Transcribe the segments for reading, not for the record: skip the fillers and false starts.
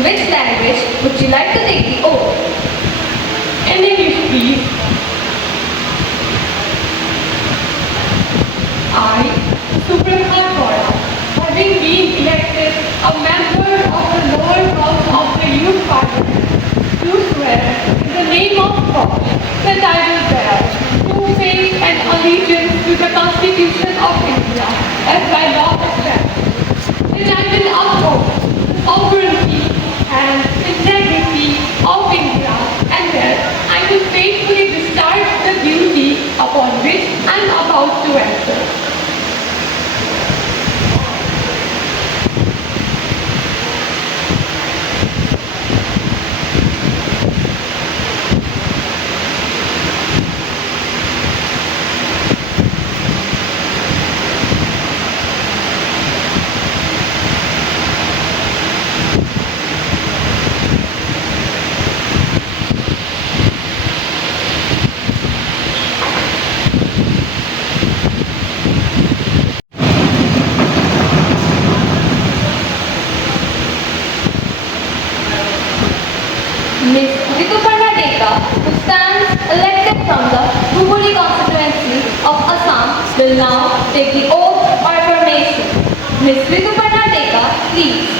In which language would you like to take the oath? In English, please. I, Suprema Gora, having been elected a member of the lower house of the Youth Parliament, do swear in the name of God that I will bear true faith and allegiance to the Constitution of India as by law established, that I will uphold the sovereignty and integrity of India, and that I will faithfully discharge the duty upon which I am about to enter. Ms. Rituparna Deka, who stands elected from the Dhuburi constituency of Assam, will now take the oath or affirmation. Ms. Rituparna Deka, please.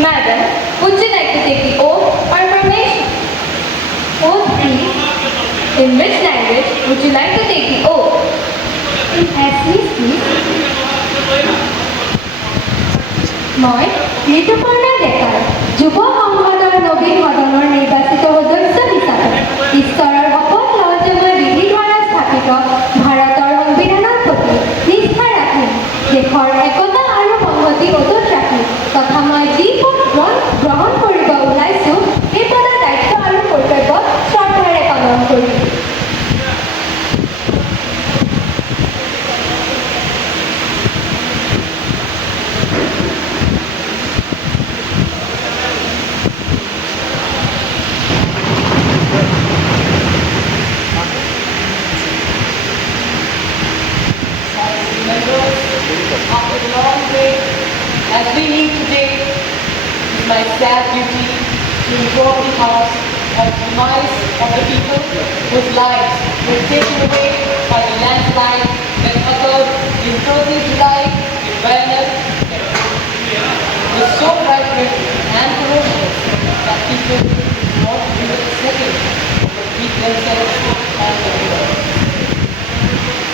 Madam, would you like to take the oath or affirmation? Oath, please. In which language would you like to take the oath? In Assamese, please. মই ঋতুপৰ্ণা ডেকাৰ যুৱ সংসদৰ নবীন সদনৰ নিৰ্বাচিত সদস্য হিচাপে ঈশ্বৰৰ শপত লওঁ যে মই বিধি দ্বাৰা স্থাপিত ভাৰতৰ সংবিধানৰ প্ৰতি নিষ্ঠা ৰাখিম, দেশৰ একতা আৰু সংহতি অটুট ৰাখিম তথা মই যি পদ গ্ৰহণ কৰিব ওলাইছোঁ সেই পদৰ দায়িত্ব আৰু কৰ্তব্য শ্ৰদ্ধাৰে পালন কৰিম। After the long day, as we meet today, it is my sad duty to inform the House of the demise of the people whose lives were taken away by the landslide that occurred in 30 July in Wayanad. It was so vibrant and ferocious that people did not give it a second to beat themselves on the river.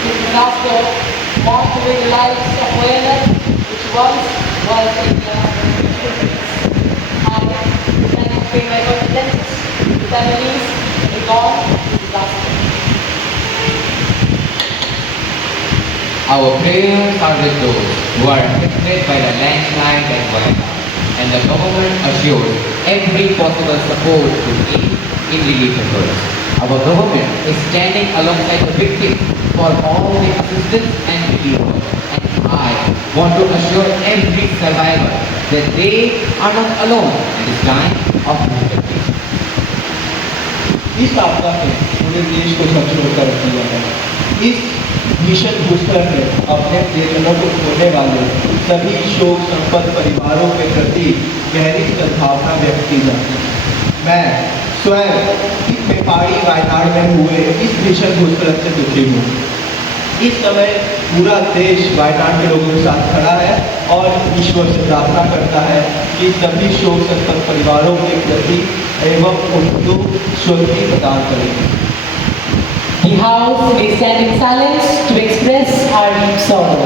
This disaster marked away the lives of Wayanad, which once was India's birthplace. I would like to pay my condolences to the families of the gone disaster. Our prayers are with those who are affected by the landslide at Wayanad, and the government assures every possible support to aid in relief efforts. Our government is standing alongside the victims for all the assistance and relief work. And I want to assure every survivor that they are not alone in this time of mobilization. इस आपदा ने पूरे देश को झकझोर कर रख दिया है। इस भीषण भूस्खलन में अपने प्रियजनों को खोने वाले सभी शोक संपन्न परिवारों के प्रति गहरी सद्भावना व्यक्त की जाती है। मैं स्वयं मेवाड़ी वायनाड में हुए इस भीषण भूस्खलन से दुखी हूँ। इस समय पूरा देश वायनाड के लोगों के साथ खड़ा है और ईश्वर से प्रार्थना करता है कि सभी शोक संतप्त परिवारों के प्रति एवं उनको शांति प्रदान करें। The House may stand in silence to express our deep sorrow.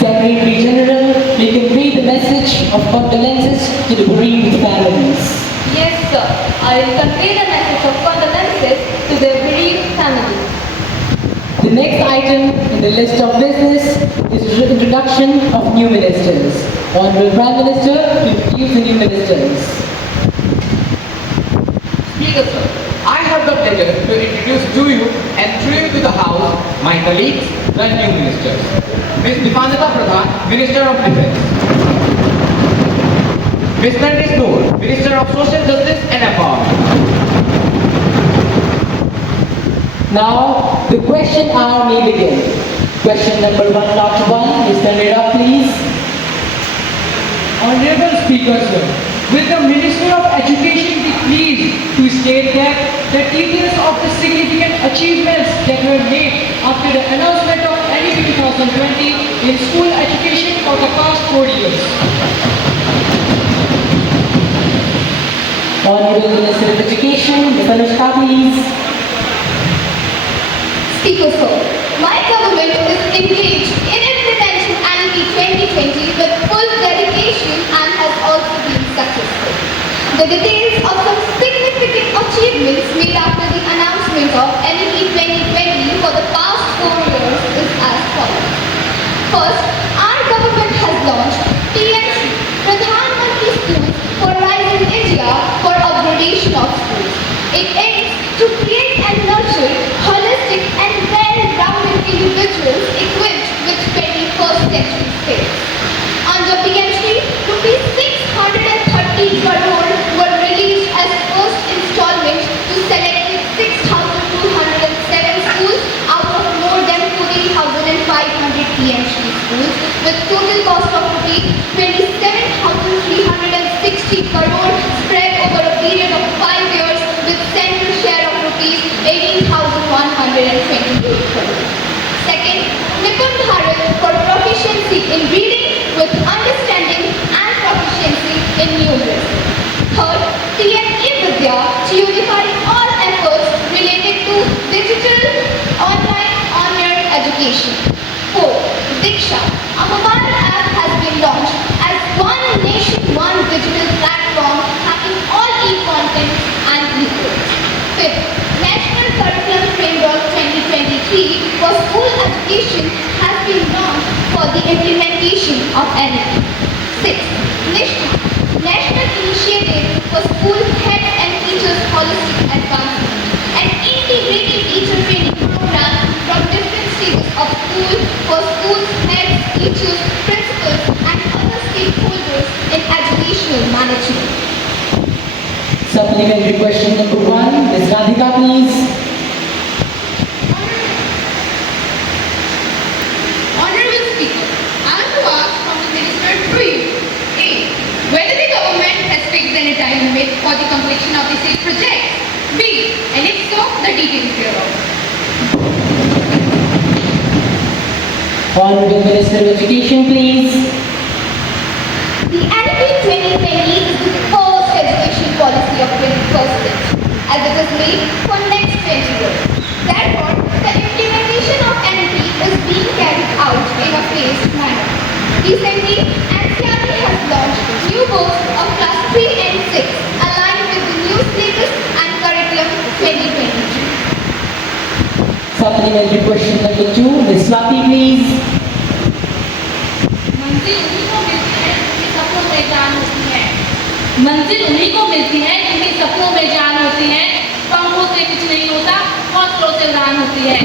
Secretary General, we convey the message of condolences to the bereaved families. Yes, sir. I will convey the message of condolences to their bereaved families. The next item in the list of business is the introduction of new ministers. Honorable Prime Minister, to introduce the new ministers. Speaker sir, I have the pleasure to introduce to you and through you to the House my colleagues, the new ministers. Ms. Dipandita Pradhan, Minister of Defence. Ms. Narendra Noor, Minister of Social Justice and Empowerment. Now, the question hour may begin. Question number 101, Mr. Neda, please. Honorable Speaker, sir, will the Minister of Education be pleased to state that the details of the significant achievements that were made after the announcement of NEP 2020 in school education for the past 4 years? Honorable Minister of Education, Mr. Anushka, please. Speaker sir, my government is engaged in implementing NEP 2020 with full dedication and has also been successful. The details of some significant achievements made after the announcement of NEP 2020 for the past 4 years is as follows. First, our government has launched PMC, Pradhan Mantri Schools for Rising India for upgradation of schools. It aims to create and nurture holistic and well-rounded individuals equipped with 21st century skills. Under PMC, rupees 630 crore were released as first installment to selected 6,207 schools out of more than 14,500 PMC schools with total cost of rupees 27,360 crore spread over a period of 5 years with central share of rupees 18,128 crore. Second, Nipun Bharat for proficiency in reading with understanding and proficiency in numeracy. Third, PM E-Vidya to unify all efforts related to digital online on-air education. Fourth, Diksha, a mobile app has been launched as one nation, one digital platform having all e-content and e-books. Fifth, National Curriculum Framework 2023 for school education has been launched for the implementation of NEP. Sixth, Nishtha, National Initiative for School Heads and Teachers Holistic Advancement, an integrated teacher training program from different stages of school for schools, heads, teachers, principals, and other stakeholders in educational management. Supplementary question number 1, Ms. Radhika, please. Honorable Speaker, I want to ask from the Minister through you. A. Whether the government has fixed any time limit for the completion of the said project. B. And if so, the details thereof. Honorable Minister of Education, please. The NEP 2020 is the first education policy of 21st century, as it is made for next 20 years. Therefore, the implementation of NEP is being carried out in a phased manner. Recently, NCERT has launched new books of class 3 and 6 aligned with the new syllabus and curriculum 2023. Supplementary question number 2, Ms. Swati, please. मंजिल उन्हीं को मिलती है जिनके सपनों में जान होती है। मंजिल उन्हीं को मिलती है जिनके सपनों में जान होती है। पंखों से कुछ नहीं होता, हौसलों से उड़ान होती है।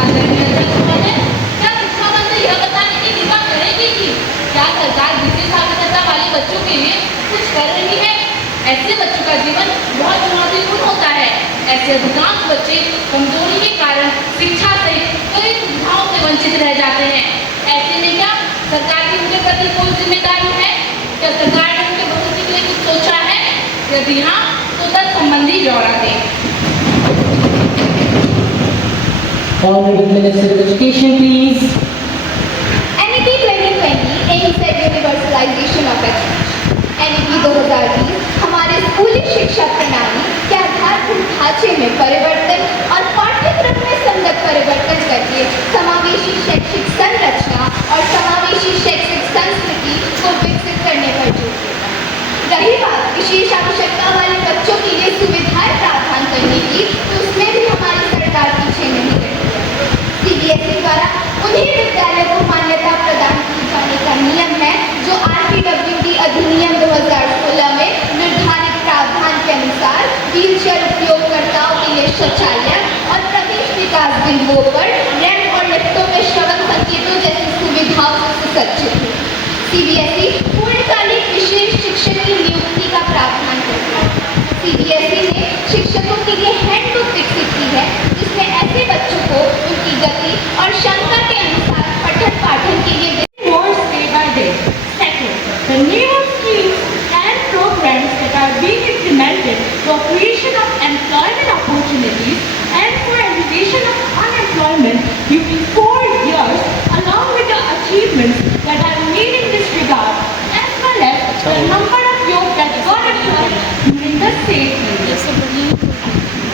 आदरणीय अध्यक्ष महोदय, क्या शिक्षा मंत्री यह बताने की कृपा करेगी कि क्या सरकार विशेष आवश्यकता वाले बच्चों के लिए कुछ कर रही है? ऐसे बच्चों का जीवन बहुत चुनौतीपूर्ण होता है। ऐसे अधिकांश बच्चे कमजोरी के कारण शिक्षा से कई सुविधाओं से वंचित रह जाते हैं। ऐसे में क्या सरकार की उनके प्रति कोई जिम्मेदारी है? क्या सरकार ने उनके भविष्य के लिए कुछ सोचा है? यदि हाँ, तो तत्संबंधी ब्यौरा दें। Honorable Minister of Education, please. NEP 2020 aims at universalization of education. NEP 2020 हमारे स्कूली शिक्षा प्रणाली के आधारभूत ढांचे में परिवर्तन और पाठ्यक्रम में संगत परिवर्तन करके समावेशी शैक्षिक संरचना और समावेशी शैक्षिक संस्कृति को विकसित करने पर जोर देता है। रही बात विशेष आवश्यकता वाले बच्चों के लिए सुविधाएं प्रावधान करने की, तो उसमें भी हमारी सरकार पीछे नहीं रहती है। CBSE द्वारा उन्हीं विद्यालयों को मान्यता प्रदान किए जाने का नियम है जो RPWD अधिनियम 2016 में निर्धारित प्रावधान के अनुसार व्हीलचेयर उपयोगकर्ताओं के लिए शौचालय और प्रवेश विकास बिंदुओं पर रैंप और लिफ्टों में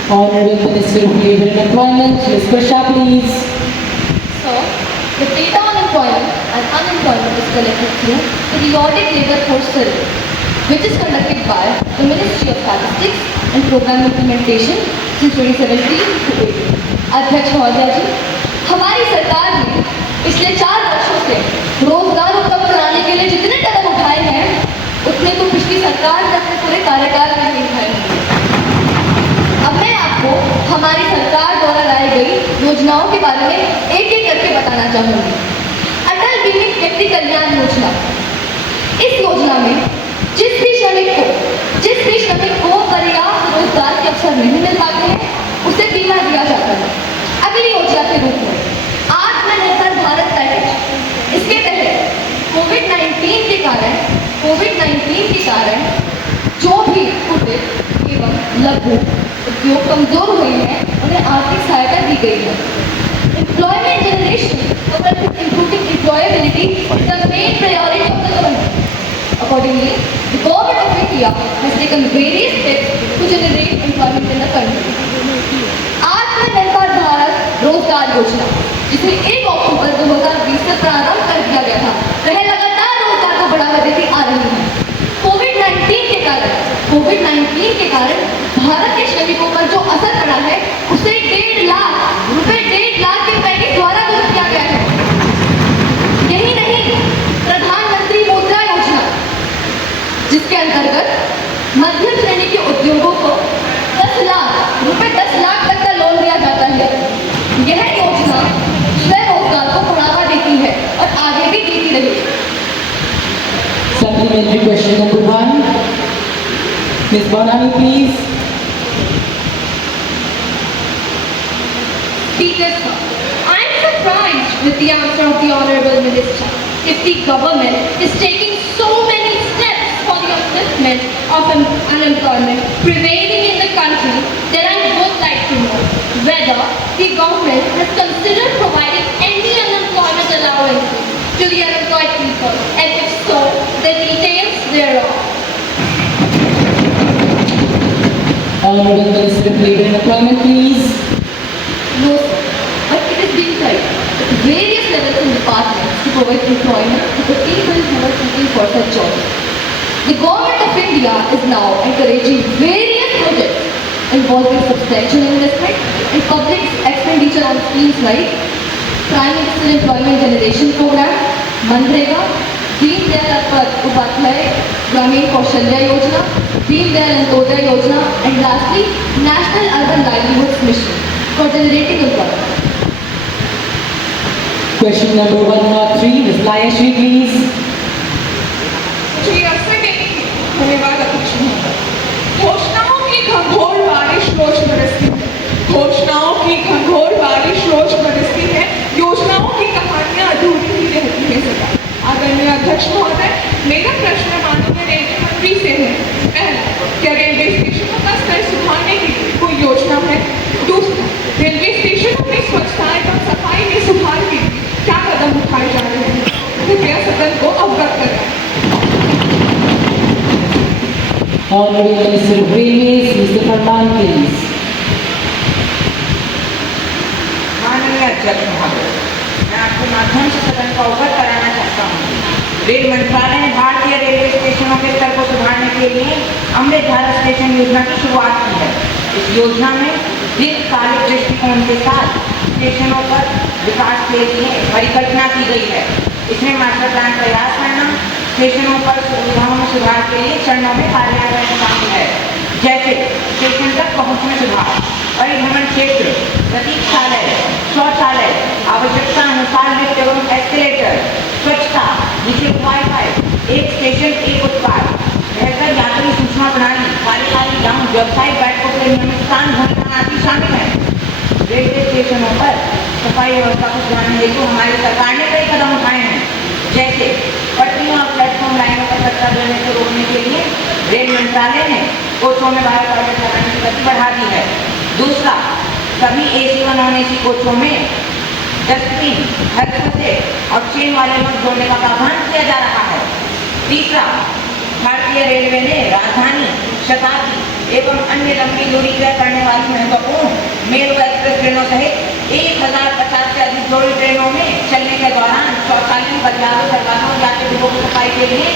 Honorable Minister of Labour and Employment, Ms. Prasha, please. So, the data on employment and unemployment is collected through the periodic labor force survey, which is conducted by the Ministry of Statistics and Program Implementation since 2017 to 18. अध्यक्ष महोदय जी, हमारी सरकार ने पिछले 4 वर्षों से रोजगार उपलब्ध कराने के लिए जितने कदम उठाए हैं, उतने तो पिछली सरकार ने अपने पूरे कार्यकाल में नहीं उठाए हैं। अब मैं आपको हमारी सरकार द्वारा लाई गई योजनाओं के बारे में एक एक करके बताना चाहूंगी। अटल बीमित व्यक्ति कल्याण योजना, इस योजना में जिस भी श्रमिक को पर्याप्त रोजगार के अवसर नहीं मिल पाते हैं, उसे बीमा दिया जाता है। अगली योजना के रूप में आत्मनिर्भर भारत पैकेज, इसके तहत कोविड-19 के कारण जो भी कुटिर एवं लघु उद्योग कमजोर हुए हैं, उन्हें आर्थिक सहायता दी गई है। Employment generation for improving employability is the main priority of the government. Accordingly, the government of India has taken various steps to generate employment in the country. आत्मनिर्भर भारत रोजगार योजना, जिसे 1 अक्टूबर 2020 से प्रारंभ कर दिया गया था, वह लगातार रोजगार को बढ़ावा देती आ रही है। कोविड-19 के कारण भारत के श्रमिकों पर जो असर पड़ा है, उसे 1.5 लाख के पैकेज द्वारा दूर किया गया है। यही नहीं, प्रधानमंत्री मुद्रा योजना, जिसके अंतर्गत मध्यम श्रेणी के उद्योगों को 10 लाख तक का लोन दिया जाता है। यह योजना स्वरोजगार को बढ़ावा देती है और आगे भी देती रहेगी। Supplementary question number 1. Ms. Bonani, please. Speaker, sir, I am surprised with the answer of the Honorable Minister. If the government is taking so many steps for the upliftment of unemployment prevailing in the country, then I would like to know whether the government has considered providing any unemployment allowance to the unemployed people, and if so, the details thereof. Honorable Minister of Labour and Employment, please. No, sir, but it is being tried at various levels in departments to provide employment to the people who are seeking for such jobs. The government of India is now encouraging various projects involving substantial investment and public expenditure on schemes like Prime Minister Employment Generation Program, MNREGA, Deen Dayal Upadhyay ग्रामीण कौशल्या योजना, दीन दयाल अंत्योदय योजना, and lastly, National Urban Livelihoods Mission for generating employment. Question number 103. Ms. Layashri, please. जी, अवसर देने के धन्यवाद अध्यक्ष महोदय। घोषणाओं की घनघोर बारिश रोज बरसती है, योजनाओं की कहानियां अधूरी ही रहती है सदा। आदरणीय अध्यक्ष महोदय, मेरा प्रश्न माननीय रेलवे मंत्री से है। पहला, क्या रेलवे स्टेशनों का स्तर सुधारने की कोई योजना है? दूसरा, रेलवे स्टेशनों में स्वच्छता एवं सफाई में सुधार के लिए क्या कदम उठाए जा रहे हैं? कृपया सदन को अवगत कराएं। Honorable Minister of Railways, Mr. Farman, please. माननीय अध्यक्ष महोदय, मैं आपके माध्यम से सदन को अवगत कराना चाहता हूँ। रेल मंत्रालय ने भारतीय रेलवे स्टेशनों के स्तर को सुधारने के लिए अमृत भारत स्टेशन योजना की शुरुआत की है। इस योजना में दीर्घकालिक दृष्टिकोण के साथ स्टेशनों पर विकास के लिए परिकल्पना की गई है। इसमें मास्टर प्लान तैयार करना, स्टेशनों पर सुविधाओं में सुधार के लिए चरणों में कार्यान्वयन शामिल है, जैसे स्टेशन तक पहुँच में सुधार, परिभ्रमण क्षेत्र, प्रतीक्षालय, शौचालय, आवश्यकता अनुसार लिफ्ट एवं एस्केलेटर, स्वच्छता, निःशुल्क वाईफाई, एक स्टेशन एक उत्पाद, बेहतर यात्री सूचना प्रणाली, कार्यकारी ग्राउंड, व्यावसायिक बैठकों के नियमित स्थान भूमिका आदि शामिल है। रेलवे स्टेशनों पर सफाई व्यवस्था को सुधारने हेतु हमारी सरकार ने कई कदम उठाए हैं, जैसे पटरियों और प्लेटफॉर्म लाइनों पर कचरा जलने से रोकने के लिए रेल मंत्रालय ने कोचों में बायो टॉयलेट लगाने की गति बढ़ा दी है। दूसरा, सभी AC व नॉन AC कोचों में डस्टबिन, हेल्थ सेट और चेन वाले मग जोड़ने का प्रावधान किया जा रहा है। तीसरा, भारतीय रेलवे ने राजधानी, शताब्दी, एवं अन्य लंबी दूरी तय करने वाली महत्वपूर्ण मेल व एक्सप्रेस ट्रेनों सहित 1050 से अधिक जोड़ी ट्रेनों में चलने के दौरान शौचालय बदलाव सरकारों यात्री डिब्बों की सफाई के लिए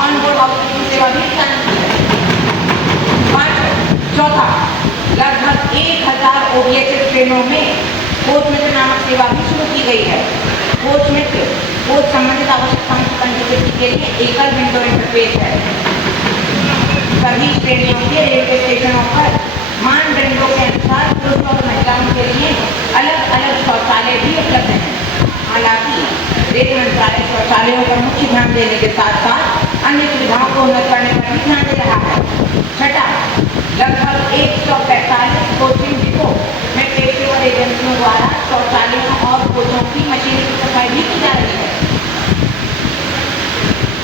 ऑन बोर्ड हाउसकीपिंग सेवा भी प्रदान की है। चौथा, लगभग 1000 OBHS ट्रेनों में कोच मित्र नामक सेवा भी शुरू की गई है। कोच मित्र कोच संबंधित आवश्यकताओं की पंजीकृति के लिए एकल विंडो इंटरफेस है। सभी श्रेणियों के रेलवे स्टेशनों पर मानदंडों के अनुसार पुरुषों और महिलाओं के लिए अलग अलग शौचालय भी उपलब्ध हैं। हालांकि रेल मंत्रालय शौचालयों पर मुख्य ध्यान देने के साथ साथ अन्य सुविधाओं को उन्नत करने पर भी ध्यान दे रहा है। छठा, लगभग 145 कोचिंग डिपो में पेशेवर एजेंसियों द्वारा शौचालयों और कोचों की मशीन की सफाई भी की जा रही है।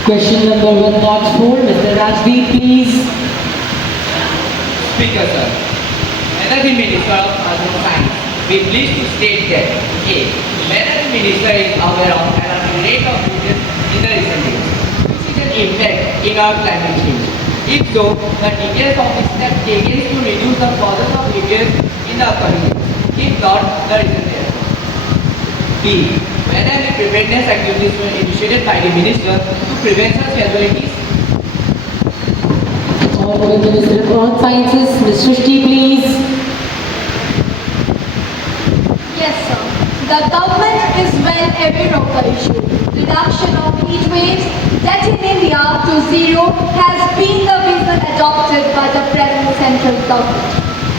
Question number 104, Mr. Rajvi, please. Speaker sir, whether the Minister of Arts and Science be pleased to state that A. Whether the Minister is aware of the rate of changes in the recent years, which is an impact in our climate change. If so, the details of the steps taken to reduce the causes of changes in the upcoming years. If not, the reason there. B. Whether the preparedness activities were initiated by the Minister to prevent such casualties. Honorable Minister of Earth Sciences, Ms. Srishti, please. Yes, sir. The government is well aware of the issue. Reduction of heat waves that in India to zero has been the vision adopted by the present central government.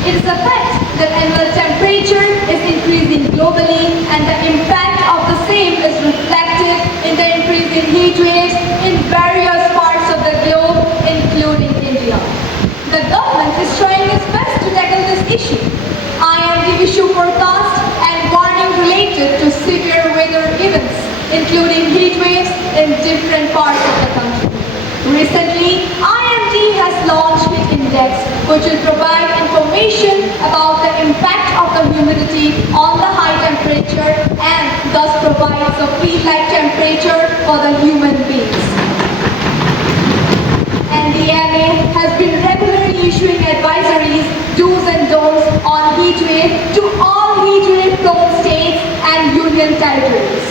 It is a fact that annual temperature is increasing globally and the impact of the same is reflected in the increasing heat waves in various parts of the globe, including India. The government is trying its best to tackle this issue. IMD issue forecast and warning related to severe weather events, including heat waves in different parts of the country. Recently, IMD has launched Heat Index, which will provide information about the impact of the humidity on the high temperature and thus provides a feel-like temperature for the human beings. NDMA has been regularly issuing advisories, do's and don'ts on heat wave to all heat wave prone states and union territories.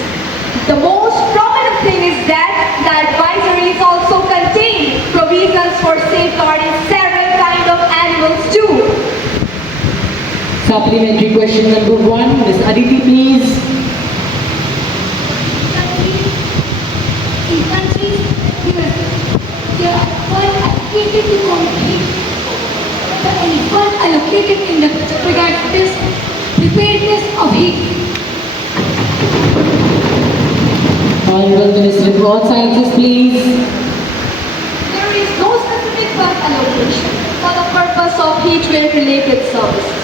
The most prominent thing is that the advisories also contain provisions for safeguarding several kinds of animals too. Supplementary question number 1, Ms. Aditi, please. In countries, there are funds allocated to complete the fund allocated in the budget regarding this preparedness of heat. Honorable Minister of Earth Sciences, please. There is no specific fund allocation for the purpose of heat wave related services.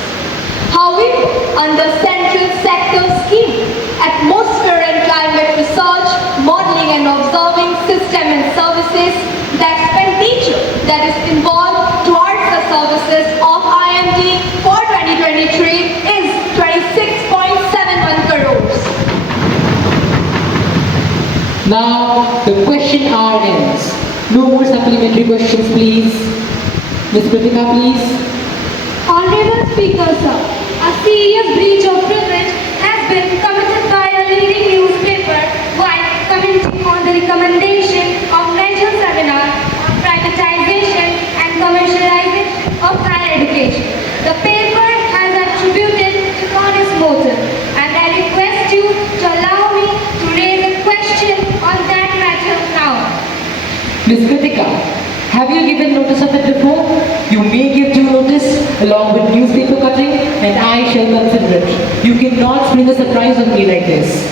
However, under Central Sector Scheme, Atmosphere and Climate Research, Modeling and Observing System and Services, the expenditure that is involved towards the services of IMD for 2023 is 26.71 crores. Now, the question hour ends. No more supplementary questions, please. Ms. Pratika, please. Honorable Speaker, sir, a serious breach of privilege has been committed by a leading newspaper while commenting on the recommendation of national seminar on privatization and commercialization of higher education. The paper has attributed dishonest motive, and I request you to allow me to raise a question on that matter now. Ms. Kritika, have you given notice of it before? You may give due notice along with newspaper cutting and I shall consider it. You cannot spring a surprise on me like this.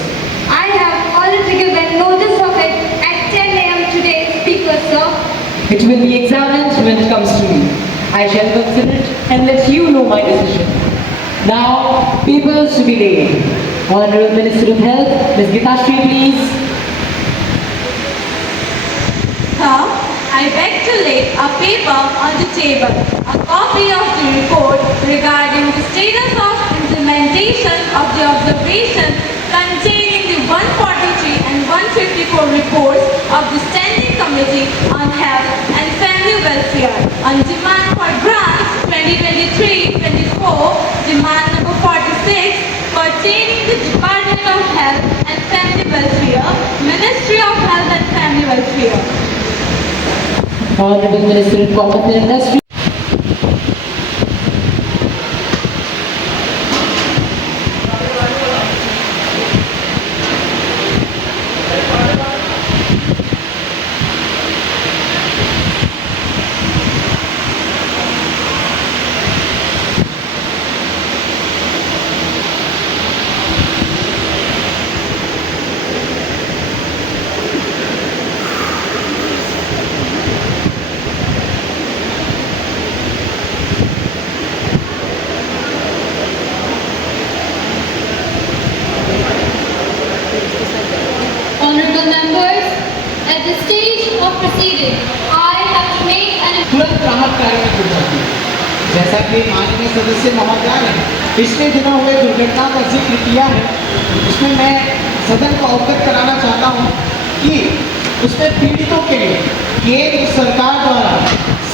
I have already given notice of it at 10 a.m. today, Speaker, sir. It will be examined when it comes to me. I shall consider it and let you know my decision. Now, papers to be laid. Honorable Minister of Health, Ms. Gitashri, please. Sir, I beg to lay a paper on the table, a copy of the report regarding the status of implementation of the observations contained in the 143 and 154 reports of the Standing Committee on Health and Family Welfare on demand for grants Honorable Minister of Commerce and Industry. Honorable members, at the stage of proceeding, I have to make an तुरंत राहत कार्य में जुट जाती है। जैसा कि माननीय सदस्य महोदया ने पिछले दिनों हुए दुर्घटना का जिक्र किया है, उसमें मैं सदन को अवगत कराना चाहता हूं कि उसमें पीड़ितों के लिए केंद्र सरकार द्वारा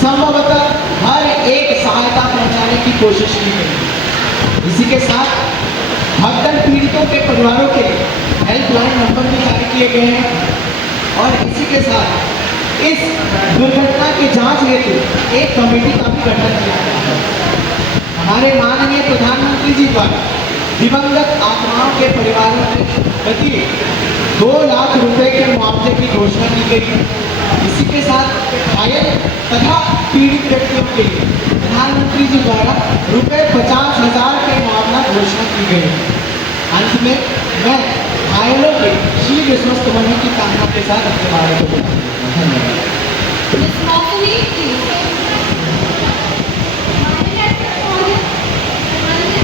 संभवतः हर एक सहायता पहुंचाने की कोशिश की गई। इसी के साथ भगदड़ पीड़ितों के परिवारों के लिए हेल्पलाइन नंबर भी जारी किए गए हैं और इसी के साथ इस दुर्घटना की जांच हेतु एक कमेटी का भी गठन किया गया है। हमारे माननीय प्रधानमंत्री जी द्वारा दिवंगत आत्माओं के परिवारों के प्रति 2 लाख रुपए के मुआवजे की घोषणा की गई है। इसी के साथ घायल तथा पीड़ित व्यक्तियों के लिए प्रधानमंत्री जी द्वारा रुपए 50,000 के मुआवजा घोषणा की गई है। अंत में मैं घायलों के शीघ्र स्वस्थ होने की कामना के साथ अपने बारे को धन्यवाद। Miss Mokuli, please.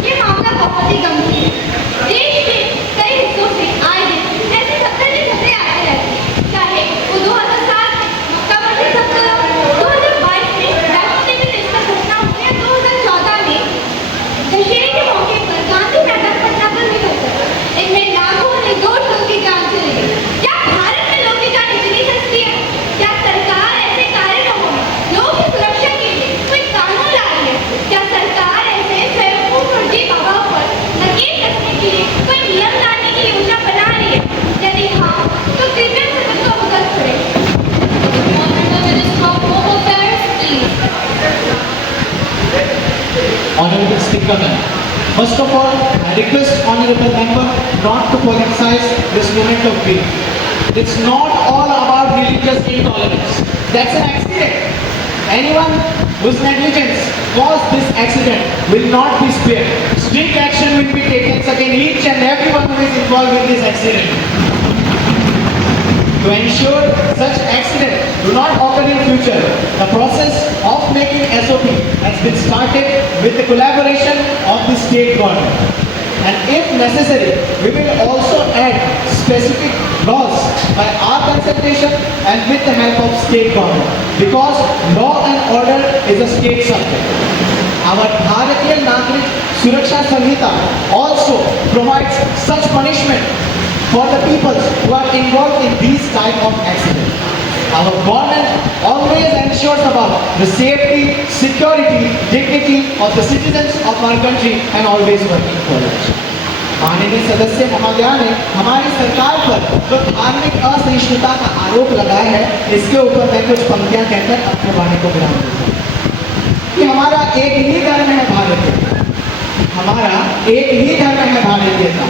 ये मामला बहुत ही गंभीर है। देश के कई हिस्सों से आए दिन ऐसे 70 खतरे आते रहते हैं, चाहे वो 2007 मक्काबंदी सत्र, 2022 में वैष्णो देवी नेशनल घटना हो या 2014 में दशहरे के मौके पर गांधी मैदान पटना पर भी घटना। इनमें लाखों निर्दोष लोगों की जान चली गई। क्या भारत में लोगों की जान इतनी सस्ती है? क्या सरकार ऐसे कार्यक्रमों में लोगों की सुरक्षा के लिए कोई कानून ला रही है? क्या सरकार ऐसे बेवकूफ फर्जी बाबाओं पर नकेल कसने के लिए कोई नियम लाने की योजना बना रही है? यदि हाँ, तो कृपया सदन को अवगत करें। Honorable Minister of Home Affairs, please. Honorable Speaker, first of all, I request honorable member not to politicize this moment of grief. It's not all about religious intolerance. That's an accident. Anyone whose negligence caused this accident will not be spared. Strict action will be taken against each and everyone who is involved in this accident. To ensure such accidents do not occur in future, the process of making SOP has been started with the collaboration of the state government. And if necessary, we will also add specific laws by our consultation and with the help of state government. Because law and order is a state subject. Our Bharatiya Nagrik Suraksha Samhita also provides such punishment for the people who are involved in these type of accidents. Our government always ensures about the safety, security, dignity of the citizens of our country and always working for it. माननीय सदस्य महोदया ने हमारी सरकार पर जो धार्मिक असहिष्णुता का आरोप लगाया है, इसके ऊपर मैं कुछ पंक्तियां कहकर अपने वाणी को विराम देता हूं कि हमारा एक ही धर्म है भारतीय, हमारा एक ही धर्म है भारतीयता,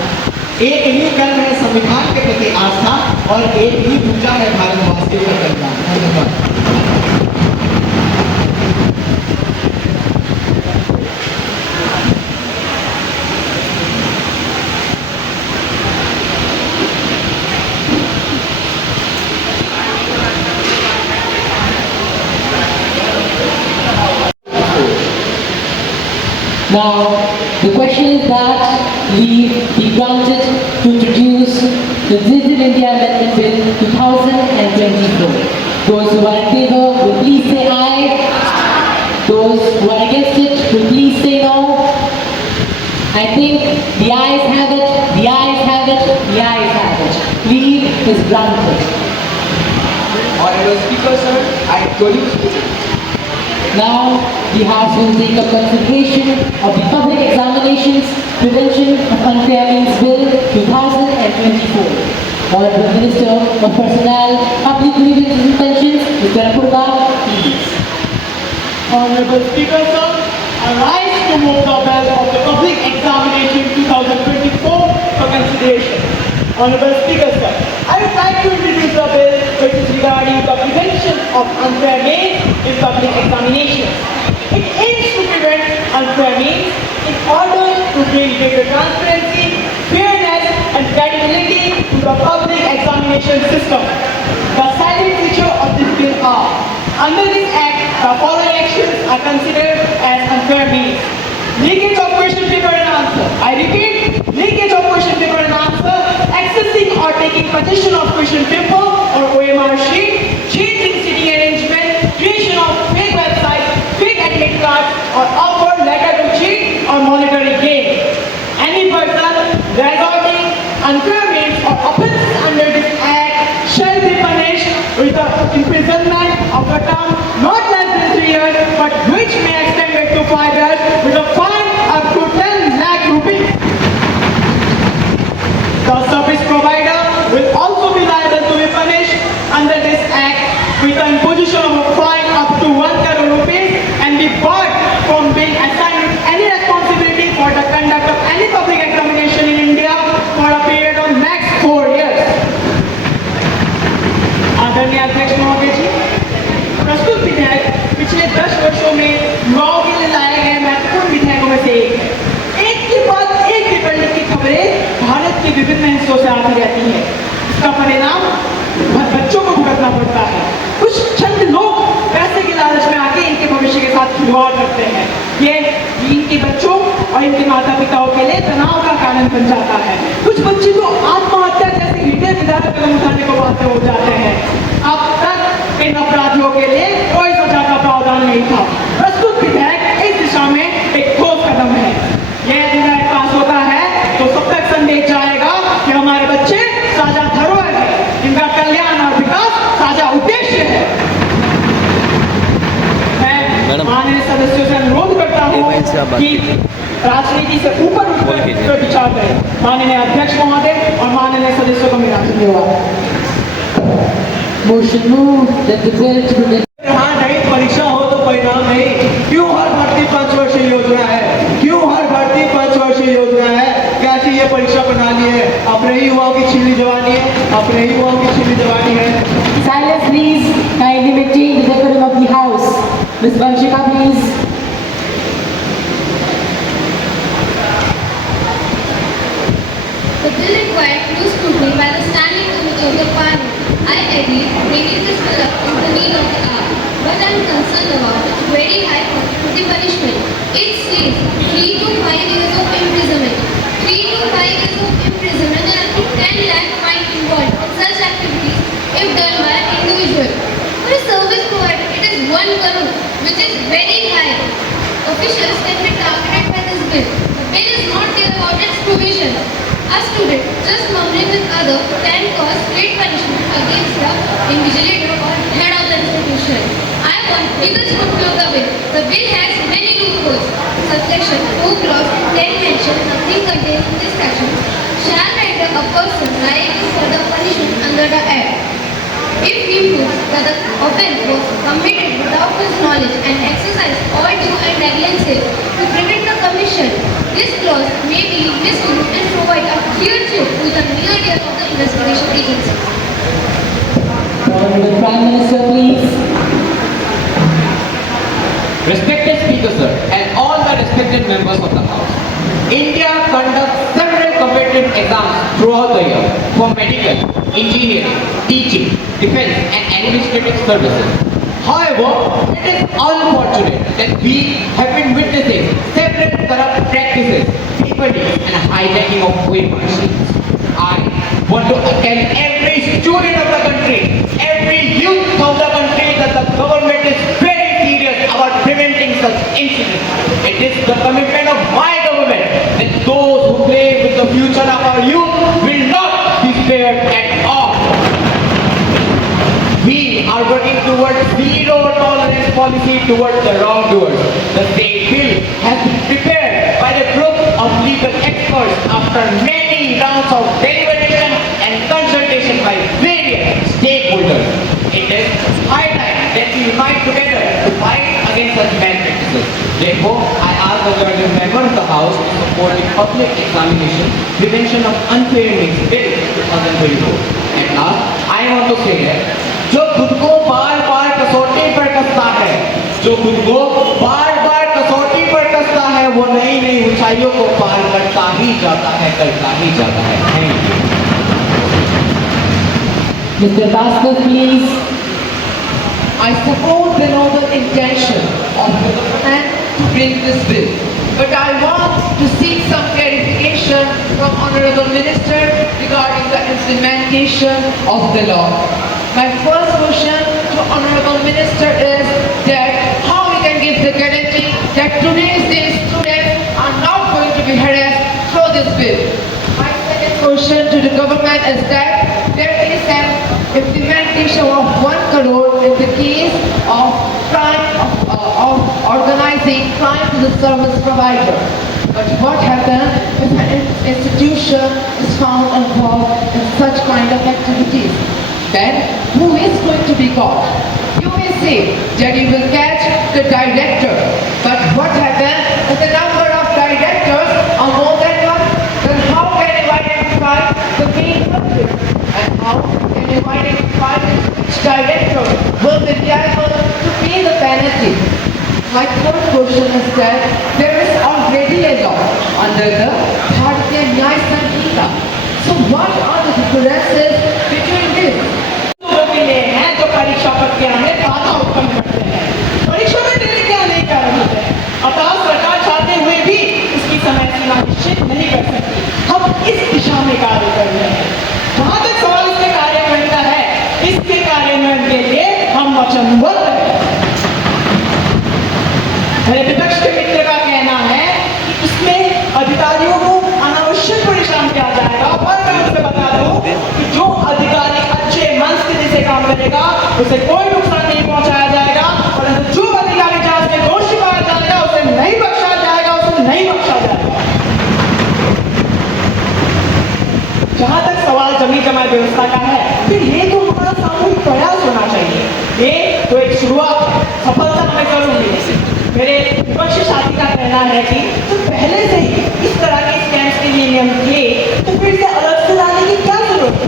एक ही कर्म है संविधान के प्रति आस्था और एक ही पूजा है भारतवासियों का कल्याण। धन्यवाद। Now, the question is that we be granted to introduce the Digital India Amendment Bill 2024. Those who are in favor will please say aye. Those who are against it will please say no. I think the ayes have it, the ayes have it, the ayes have it. Leave is granted. Honorable Speaker, sir, I introduce Now, the House will take up consideration of the Public Examinations Prevention of Unfair Means Bill 2024. Honorable Minister of Personnel, Public Grievances and Pensions, Mr. Apurva, Honorable Speaker, sir, I rise to move the bill of the Public Examination 2024 for consideration. Honorable Speaker, sir, I would like to introduce a bill which is regarding the prevention of unfair means in public examinations. It aims to prevent unfair means in order to bring greater transparency, fairness and credibility to the public examination system. The silent feature of this bill are: under this act, the following actions are considered as unfair means: leakage of question paper and answer. I repeat, leakage of question paper and answer, accessing or taking possession of question paper or OMR sheet, changing sitting arrangement, creation of fake websites, fake admit cards, or offer letter to cheat or monetary gain. Any person resorting unfair means or offences under this act shall be punished with the imprisonment of a term not less than 3 years, but which may extend it to 5 years with a fine up to 10 lakh rupees. The service provider will also be liable to be punished under this act with the imposition of a fine up to 1 crore rupees and be barred from being assigned with any responsibility for the conduct of any public examination in India for a period of next 4 years. आदरणीय अध्यक्ष महोदय जी, प्रस्तुत विधेयक पिछले 10 वर्षों में युवाओं के लिए लाए गए महत्वपूर्ण विधेयकों में से एक है। एक के बाद एक विपरीत की खबरें भारत के विभिन्न हिस्सों से आती रहती हैं। इसका परिणाम बच्चों को भुगतना पड़ता है। कुछ चंद लोग पैसे के लालच में आके इनके भविष्य के साथ खिलवाड़ करते हैं। ये इनके बच्चों और इनके माता पिताओं के लिए तनाव का कारण बन जाता है। कुछ बच्चे तो आत्महत्या जैसे हृदय विदारक कदम उठाने को बाध्य हो जाते हैं। अब तक इन अपराधियों के लिए कोई सजा का प्रावधान नहीं था। प्रस्तुत विधेयक इस दिशा में एक ठोस कदम है। यह विधेयक पास होता है तो सब तक संदेश जाएगा कि हमारे बच्चे साझा धरोहर है, इनका कल्याण और विकास साझा उद्देश्य है। मैं माननीय सदस्यों से अनुरोध करता हूँ कि राजनीति से ऊपर उठकर विचार करें। माननीय अध्यक्ष महोदय और माननीय सदस्यों को मेरा धन्यवाद। Motion moved that the bill to be हाँ नहीं, परीक्षा हो तो परिणाम नहीं। क्यों हर भर्ती 5 वर्षीय योजना है? क्यों हर भर्ती 5 वर्षीय योजना है? कैसी ये परीक्षा प्रणाली है? अपने ही युवाओं की छीनी जवानी है, अपने ही युवाओं की छीनी जवानी है। silence, please. Kindly maintain the decorum of the house. Ms. Vanshika, please. The bill required close scrutiny by the standing committee of the Parliament. I agree bringing this bill up is the need of the hour, but I am concerned about its very high consequence punishment. It says 3 to 5 years of imprisonment. 3 to 5 years of imprisonment and up to 10 lakh fine involved in such activities if done by an individual. For a service provider, it is 1 crore, which is very high. Officials can be targeted by this bill. The bill is not clear about its provision. A student just mumbling with other can cause great punishment against the invigilator or head of the institution. I want legal scrutiny of the bill. The bill has many loopholes. Subsection 2 clause 10 mentions nothing contained in this section shall render a person liable for the punishment under the Act. If he proves that the offence was committed without his knowledge and exercised all due and diligence to prevent the commission, this clause may be misused and provide a clear chip to the near ear of the investigation agency. Honorable Prime Minister, please. Respected Speaker, sir, and all the respected members of the House, India conducts several competitive exams throughout the year for medical, engineering, teaching, defense, and administrative services. However, it is unfortunate that we have been witnessing several corrupt practices, thievery, and hijacking of OMR sheets. I want to tell every student of the country, every youth of the country that the government is very serious about preventing such incidents. It is the commitment of my government that those who play with the future of our youth will not be spared at all. We are working towards zero tolerance policy towards the wrongdoers. The state bill has been prepared by a group of legal experts after many rounds of deliberation and consultation by various stakeholders. It is high time that we unite together to fight against such House to support the Public Examination Prevention of Unfair Mix Bill 2024. And last, I want to say that जो खुद को बार बार कसौटी पर कसता है, जो खुद को बार बार कसौटी पर कसता है, वो नई नई ऊंचाइयों को पार करता ही जाता है, करता ही जाता है। Thank you. Mr. Bhaskar, please. I support the noble intention of the government to bring this bill, but I want to seek some clarification from Honorable Minister regarding the implementation of the law. My first question to Honorable Minister is that how we can give the guarantee that today's day students are not going to be harassed through this bill. My second question to the government is that there is an implementation of 1 crore in the case of crime of organizing crime to the service provider. But what happens if an institution is found involved in such kind of activities? Then who is going to be caught? You may say that you will catch the director, but what happens if the number of directors are more than one? Then how can you identify the main culprit? And how can you identify which director will be liable to pay the penalty? My third question is that there is already a law under the Bharatiya Nyaya Samhita. So what are the differences between this? हैं जो परीक्षा प्रक्रिया में बाधा उत्पन्न करते हैं, परीक्षा में डिले क्या नहीं कर रहे हैं, अतः सरकार चाहते हुए भी इसकी समय सीमा निश्चित नहीं कर सकती। हम इस दिशा में कार्य कर रहे हैं। जहाँ तक सवाल इसके कार्यान्वयन का है, इसके कार्यान्वयन के लिए हम वचनबद्ध हैं। मेरे विपक्ष के मित्र का कहना है कि इसमें अधिकारियों को अनावश्यक परेशान किया जाएगा, और मैं उसे बता दूं कि जो अधिकारी अच्छे मनस्थिति से काम करेगा उसे कोई नुकसान नहीं पहुंचाया जाएगा, परंतु जो अधिकारी जहां से दोषी पाया जाएगा उसे नहीं बख्शा जाएगा, उसे नहीं बख्शा जाएगा। जहां तक सवाल जमी जमाई व्यवस्था का है, फिर ये तो हमारा सामूहिक प्रयास होना चाहिए। ये तो एक शुरुआत है, सफलता हमें जरूर मिलेगी। मेरे विपक्षी साथी का कहना है कि तो पहले से ही इस तरह के स्कैम्स के लिए नियम थे, तो फिर से अलग से लाने की क्या जरूरत है?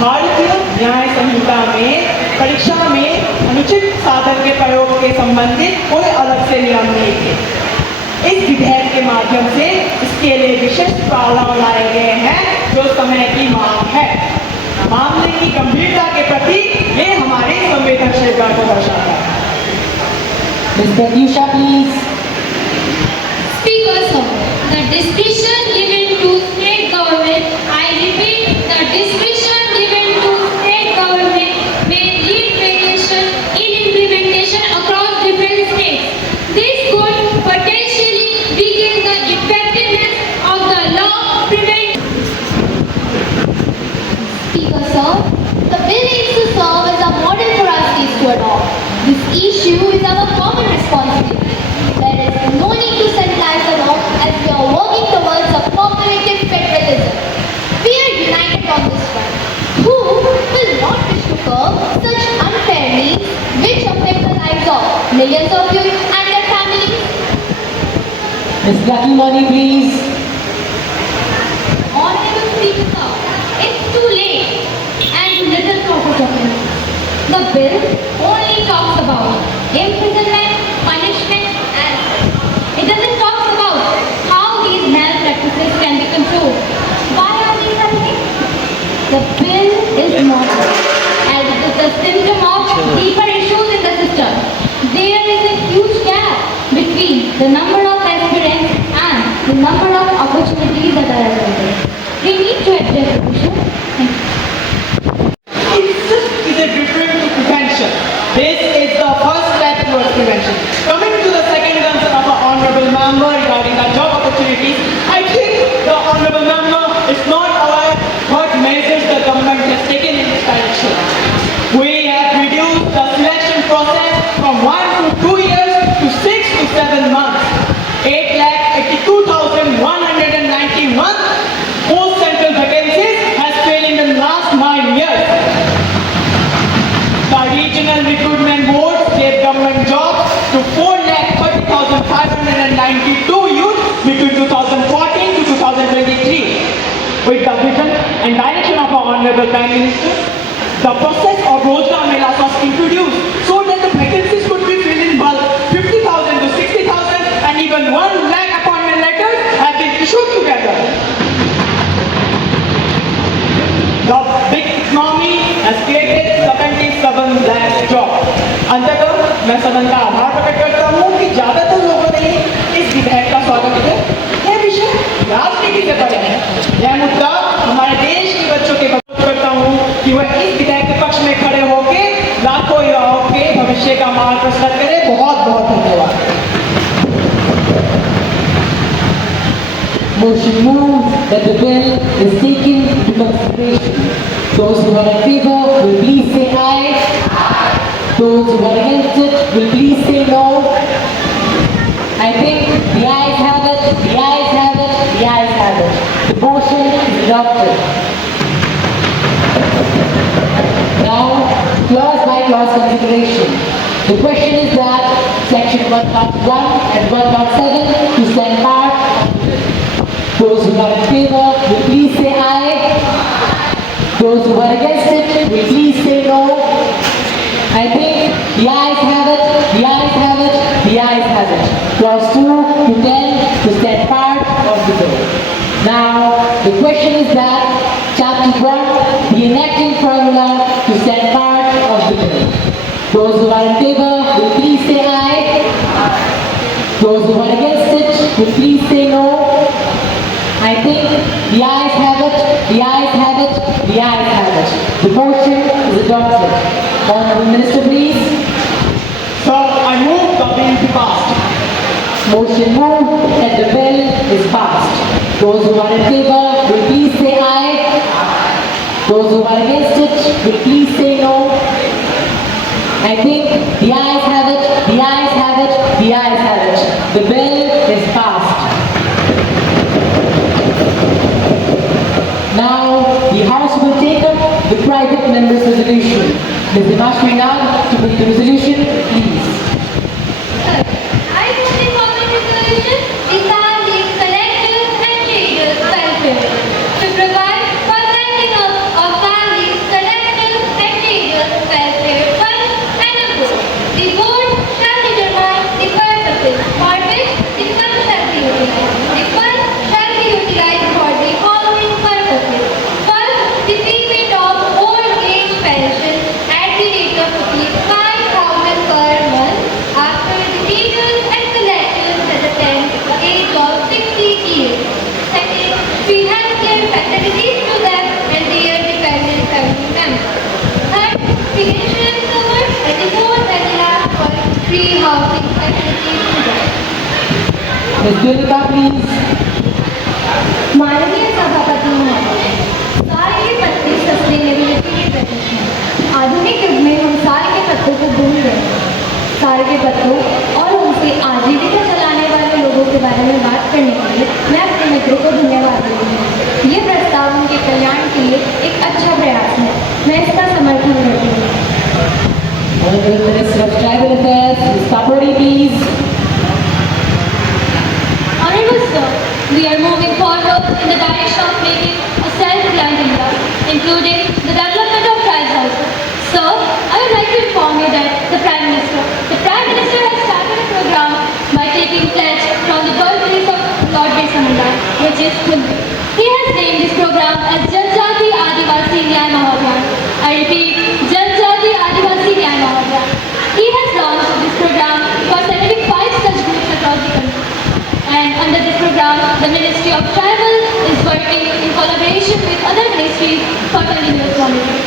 भारतीय न्याय संहिता में परीक्षा में अनुचित साधन के प्रयोग के संबंधित कोई अलग से नियम नहीं थे। इस विधेयक के माध्यम से इसके लिए विशेष प्रावधान लाए गए हैं जो समय की मांग है। मामले की गंभीरता के प्रति ये हमारी संवेदनशीलता को दर्शाता है। Mr. Yusha, please. Speaker sir, the discretion given to state government, I repeat, the discretion given to state government may lead variation in implementation across different states. This could potentially weaken the effectiveness of the law Speaker sir, the bill aims to serve as a model for our states to adopt. This issue is our common responsibility. There is no need to centralize the law as we are working towards a cooperative federalism. We are united on this front. Who will not wish to curb such unfair means which affect the lives of millions of youth and their families? Ms. Lucky Money, please. Honorable Speaker sir, it's too late and little profit of it. The bill only talks about imprisonment, punishment, and it doesn't talk about how these malpractices can be controlled. Why are these happening? The bill is not, as it is a symptom of deeper issues in the system. There is a huge gap between the number of aspirants and the number of opportunities that are available. We need to address the issue. Thank you. Insist is a referring to prevention. This is the first step towards prevention. Coming to the second concern of our honorable member regarding the job opportunities, I think the honorable member is not aware what measures the government has taken in this direction. We have reduced the selection process from 1 to 2 years to 6 to 7 months. 8,82,191 post-central vacancies has filled in the last 9 years. The regional recruitment boards gave government jobs to 4 Honorable Prime Minister, the process of Rozgar Melas was introduced so that the vacancies could be filled in bulk. 50,000 to 60,000 and even 1 lakh appointment letters have been issued together. The big economy has created 77 lakh jobs. अंततः मैं सदन का आभार प्रकट करता हूँ कि ज्यादातर लोगों ने इस विधेयक का स्वागत किया। यह विषय राजनीति से परे है। यह मुद्दा हमारे देश के बच्चों के बच्चों करता हूँ कि वह इस विधेयक के पक्ष में खड़े होकर लाखों युवाओं के भविष्य का मार्ग प्रशस्त करें। बहुत बहुत धन्यवाद। Motion moved that the bill is taken into consideration. Those who are in favor will please say aye. Those who are against it will please say no. I think the ayes have it, the ayes have it, the ayes have it. The motion is adopted. Now, clause by clause consideration. The question is that section 1.1 and 1.7 to stand part. Those who are in favor will please say aye. Those who are against it will please say no. I think the ayes have it, the ayes have it, the ayes have it. Clause 2 to 10 to stand part of the bill. Now, the question is that chapter 1, the enacting formula to stand part of the bill. Those who are in favor will please say aye. Those who are against it will please say no. I think the ayes have it, the ayes have it, the ayes have it. The motion is adopted. Honorable Minister, please. Sir, I move the bill be passed. Motion moved that the bill is passed. Those who are in favor will please say aye. Those who are against it will please say no. I think the ayes have it, the ayes have it, the ayes have it. The bill is passed. Now, the House will take up the private member's resolution. Ms. Himashri Nag to bring the resolution, please. I move the following resolution regarding collectors and traders' welfare to provide for setting up of families, collectors and traders' welfare fund and a board. The board shall determine the purposes for which the fund shall be utilized. The fund shall be utilized for the following purposes. First, the payment of old age pension at the rate of ₹5,000 per month after the traders and collectors has attained the age of 60 years. Second, free healthcare facilities to them and their dependent family members. Third, free insurance cover and the fourth and the last one, free housing facilities to them. Ms. Gulika, please. माननीय सभापति महोदय, साल के पत्ते sustainability के प्रतीक हैं। आधुनिक युग में हम साल के पत्तों को भूल गए हैं। साल के पत्तों और उनसे आजीविका चलाने वाले लोगों के बारे में बात करने के लिए मैं अपने मित्रों को धन्यवाद देती हूँ। ये प्रस्ताव उनके कल्याण के लिए एक अच्छा प्रयास है। मैं इसका समर्थन करती हूँ। Honorable Minister of Tribal Affairs, Ms. Kapuri, please. Honorable Sir, we are moving forward in the direction of making a self-reliant India, including the development of tribes also. Sir, I would like to inform you that the Prime Minister has started a program by taking pledge from the birthplace of Lord Birsa Munda, which is Kundi. He has named this program as Janjati Adivasi Nyay Mahabhiyan. I repeat, Janjati Adivasi Nyay Mahabhiyan. He has launched this program for 75 such groups across the country. And under this program, the Ministry of Travel is working in collaboration with other ministries for continuous monitoring.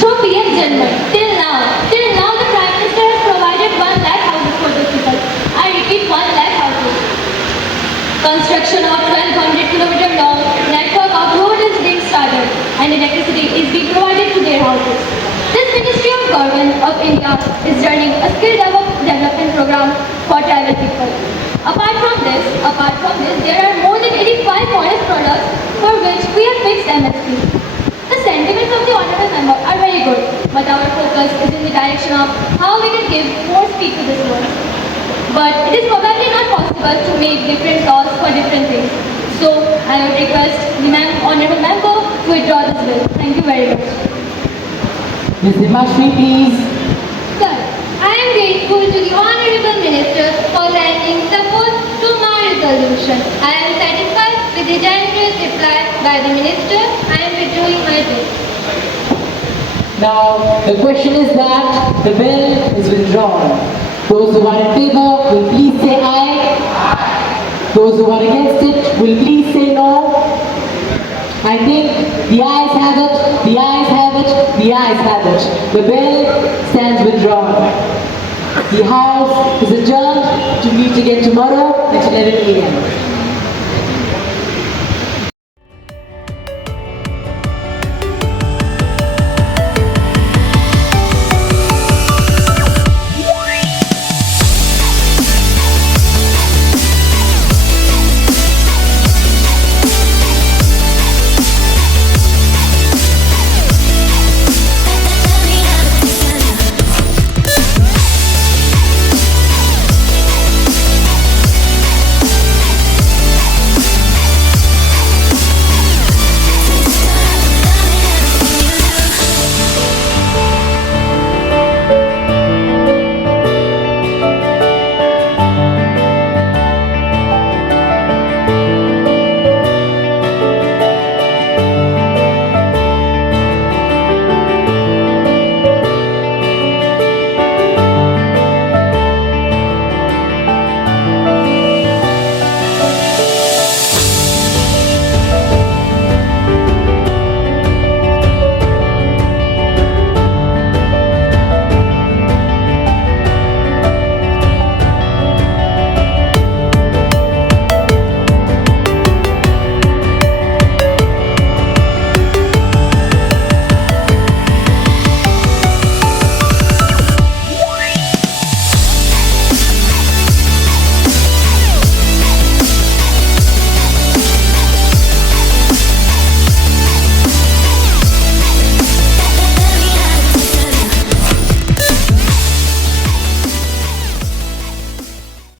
Through PM Janman, till now, the Prime Minister has provided 1 lakh houses for those people. I repeat, 1 lakh houses. Construction of 1200 km long network of road is being started and electricity is being provided to their houses. This Ministry of Government of India is running a skill development program for tribal people. Apart from this, there are more than 85 forest products for which we have fixed MSP. The sentiments of the honorable member are very good, but our focus is in the direction of how we can give more speed to this work. But it is probably not possible to make different laws for different things. So I would request the honorable member to withdraw this bill. Thank you very much. Ms. Himashri, please. Sir, I am grateful to the Honorable Minister for lending support to my resolution. I am satisfied with the generous reply by the Minister. I am withdrawing my bill. Now, the question is that the bill is withdrawn. Those who are in favor will please say aye. Those who are against it will please say no. I think the ayes have it, the ayes have it, the ayes have it. The bill stands withdrawn. The House is adjourned to meet again tomorrow at 11 a.m.